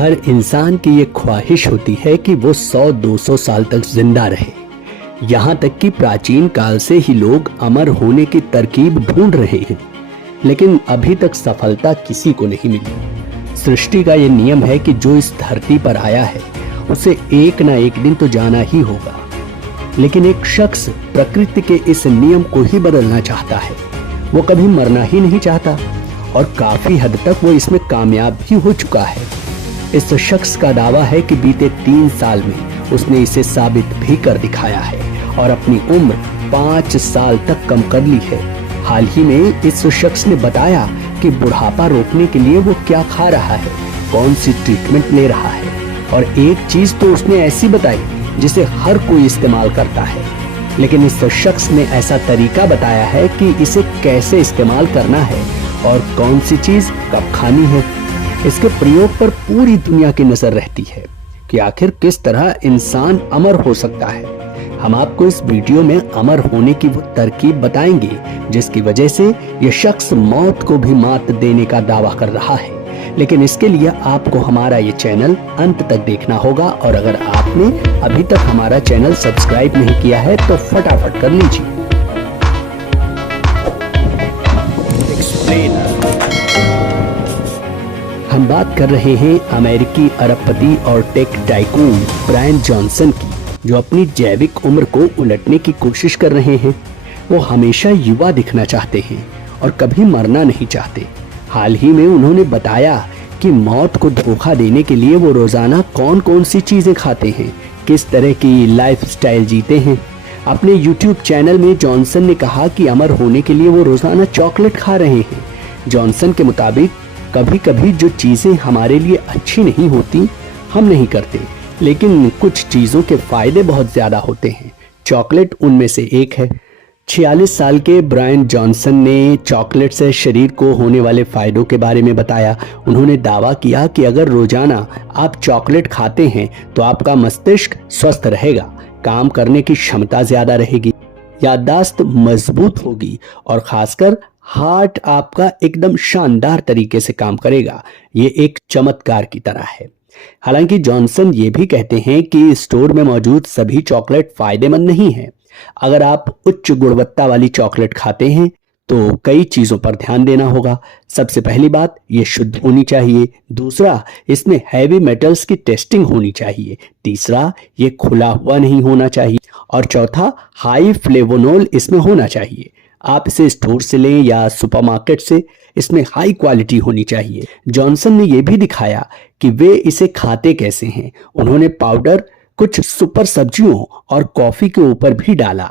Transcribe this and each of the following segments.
हर इंसान की ये ख्वाहिश होती है कि वो 100-200 साल तक जिंदा रहे। यहाँ तक कि प्राचीन काल से ही लोग अमर होने की तरकीब ढूंढ रहे हैं, लेकिन अभी तक सफलता किसी को नहीं मिली। सृष्टि का ये नियम है कि जो इस धरती पर आया है उसे एक ना एक दिन तो जाना ही होगा, लेकिन एक शख्स प्रकृति के इस नियम को ही बदलना चाहता है। वो कभी मरना ही नहीं चाहता और काफी हद तक वो इसमें कामयाब भी हो चुका है। इस शख्स का दावा है कि बीते 3 साल में उसने इसे साबित भी कर दिखाया है और अपनी उम्र 5 साल तक कम कर ली है। हाल ही में इस शख्स ने बताया कि बुढ़ापा रोकने के लिए वो क्या खा रहा है, कौन सी ट्रीटमेंट ले रहा है, और एक चीज तो उसने ऐसी बताई जिसे हर कोई इस्तेमाल करता है, लेकिन इस शख्स ने ऐसा तरीका बताया है कि इसे कैसे इस्तेमाल करना है और कौन सी चीज कब खानी है। इसके प्रयोग पर पूरी दुनिया की नजर रहती है कि आखिर किस तरह इंसान अमर हो सकता है। हम आपको इस वीडियो में अमर होने की वो तरकीब बताएंगे जिसकी वजह से यह शख्स मौत को भी मात देने का दावा कर रहा है। लेकिन इसके लिए आपको हमारा ये चैनल अंत तक देखना होगा, और अगर आपने अभी तक हमारा चैनल सब्सक्राइब नहीं किया है तो फटाफट कर लीजिए। हम बात कर रहे हैं अमेरिकी अरबपति और टेक टाइकून ब्रायन जॉनसन की, जो अपनी जैविक उम्र को उलटने की कोशिश कर रहे हैं। वो हमेशा युवा दिखना चाहते हैं और कभी मरना नहीं चाहते। हाल ही में उन्होंने बताया कि मौत को धोखा देने के लिए वो रोजाना कौन कौन सी चीजें खाते हैं, किस तरह की लाइफस्टाइल जीते हैं। अपने YouTube चैनल में जॉनसन ने कहा कि अमर होने के लिए वो रोजाना चॉकलेट खा रहे हैं। जॉनसन के मुताबिक कभी कभी जो चीजें हमारे लिए अच्छी नहीं होती हम नहीं करते, लेकिन कुछ चीजों के फायदे बहुत ज्यादा होते हैं। चॉकलेट उनमें से एक है। 46 साल के ब्रायन जॉनसन ने चॉकलेट से शरीर को होने वाले फायदों के बारे में बताया। उन्होंने दावा किया कि अगर रोजाना आप चॉकलेट खाते हैं तो आपका मस्तिष्क स्वस्थ रहेगा, काम करने की क्षमता ज्यादा रहेगी, याददाश्त मजबूत होगी और खासकर हार्ट आपका एकदम शानदार तरीके से काम करेगा। ये एक चमत्कार की तरह है। हालांकि जॉनसन ये भी कहते हैं कि स्टोर में मौजूद सभी चॉकलेट फायदेमंद नहीं है। अगर आप उच्च गुणवत्ता वाली चॉकलेट खाते हैं तो कई चीजों पर ध्यान देना होगा। सबसे पहली बात, ये शुद्ध होनी चाहिए। दूसरा, इसमें हैवी मेटल्स की टेस्टिंग होनी चाहिए। तीसरा, ये खुला हुआ नहीं होना चाहिए। और चौथा, हाई फ्लेवोनोल इसमें होना चाहिए। आप इसे स्टोर से लें या सुपरमार्केट से, इसमें हाई क्वालिटी होनी चाहिए। जॉनसन ने यह भी दिखाया कि वे इसे खाते कैसे हैं। उन्होंने पाउडर कुछ सुपर सब्जियों और कॉफी के ऊपर भी डाला।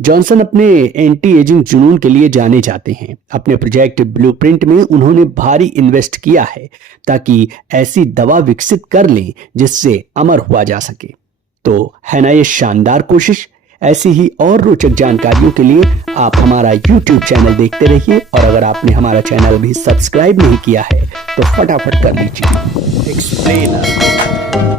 जॉनसन अपने एंटी एजिंग जुनून के लिए जाने जाते हैं। अपने प्रोजेक्ट ब्लूप्रिंट में उन्होंने भारी इन्वेस्ट किया है ताकि ऐसी दवा विकसित कर लें जिससे अमर हुआ जा सके। तो है ना ये शानदार कोशिश। ऐसी ही और रोचक जानकारियों के लिए आप हमारा YouTube चैनल देखते रहिए, और अगर आपने हमारा चैनल भी सब्सक्राइब नहीं किया है तो फटाफट कर लीजिए। एक्सप्लेनर।